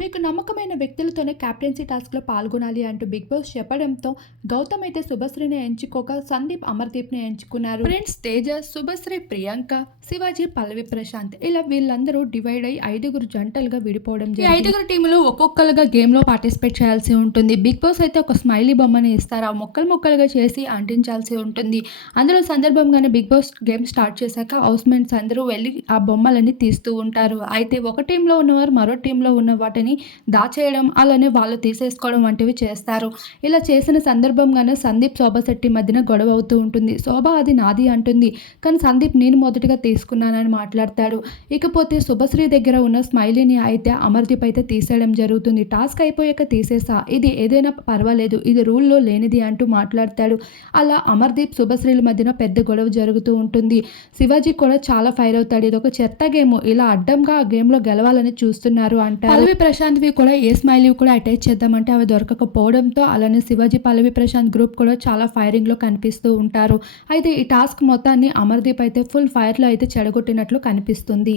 మీకు నమ్మకమైన వ్యక్తులతోనే క్యాప్టెన్సీ టాస్క్‌లో పాల్గొనాలి అంటూ 'బిగ్ బాస్' చెప్పడంతో గౌతమ్ అయితే శుభశ్రీని ఎంచుకోగా సందీప్ అమర్‌దీప్‌ని ఎంచుకున్నారు. ఫ్రెండ్స్ తేజ, శుభశ్రీ, ప్రియాంక, శివాజీ, పల్లవి ప్రశాంత్ ఇలా వీళ్ళందరూ డివైడ్ అయ్యి 5గురు జంటలుగా విడిపోవడం జరిగింది. ఈ 5గురు టీములు ఒక్కొక్కలుగా గేమ్‌లో పార్టిసిపేట్ చేయాల్సి ఉంటుంది. 'బిగ్ బాస్' అయితే ఒక స్మైలీ బొమ్మని ఇస్తారు. ఆ ముక్కలు ముక్కలుగా చేసి అంటించాల్సి ఉంటుంది. అందులో సందర్భంగానే 'బిగ్ బాస్' గేమ్ స్టార్ట్ చేశాక హౌస్‌మేట్స్ అందరూ వెళ్లి ఆ బొమ్మలన్నీ తీస్తూ ఉంటారు. అయితే ఒక టీమ్‌లో ఉన్నవారు మరో టీమ్‌లో ఉన్న వాటిని దాచేయడం, అలానే వాళ్ళు తీసేసుకోవడం వంటివి చేస్తారు. ఇలా చేసిన సందర్భంగానే సందీప్, శోభా శెట్టి మధ్యన గొడవ అవుతూ ఉంటుంది. శోభ అది నాది అంటుంది. కానీ సందీప్ నేను మొదటగా తీసుకున్నానని మాట్లాడతాడు. ఇకపోతే శుభశ్రీ దగ్గర ఉన్న స్మైలీని అయితే అమర్దీప్ అయితే తీసేయడం జరుగుతుంది. టాస్క్ అయిపోయాక తీసేసా, ఇది ఏదైనా పర్వాలేదు, ఇది రూల్‌లో లేనిది అంటూ మాట్లాడతాడు. అలా అమర్దీప్, శుభశ్రీల మధ్యన పెద్ద గొడవ జరుగుతూ ఉంటుంది. శివాజీ కూడా చాలా ఫైర్ అవుతాడు. ఇదొక చెత్త గేము, ఇలా అడ్డంగా ఆ గేమ్‌లో గెలవాలని చూస్తున్నారు అంటారు. పల్లవి ప్రశాంత్‌వి కూడా ఏ స్మైలీవి కూడా అటాచ్ చేద్దామంటే అవి దొరకకపోవడంతో అలానే శివాజీ, పల్లవి ప్రశాంత్ గ్రూప్ కూడా చాలా ఫైరింగ్‌లో కనిపిస్తూ ఉంటారు. అయితే ఈ టాస్క్ మొత్తాన్ని అమర్దీప్ అయితే ఫుల్ ఫైర్‌లో అయితే చెడగొట్టినట్లు కనిపిస్తుంది.